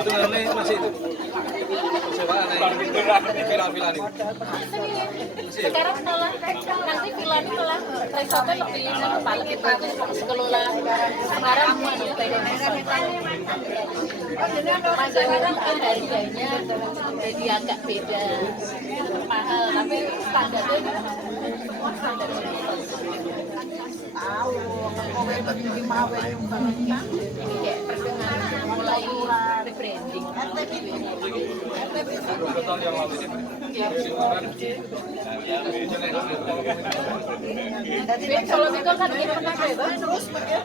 Itu namanya masih itu persewaan villa-villa nih. Sekarang malah nanti villa ini malah resort lebih bagus kelola. Sekarang sekarang kan harganya jadi agak beda, mahal, tapi standarnya standar. Ini kayak pertengahan mulai rebranding. Tapi kalau itu kan ini pernah bebas terus ya.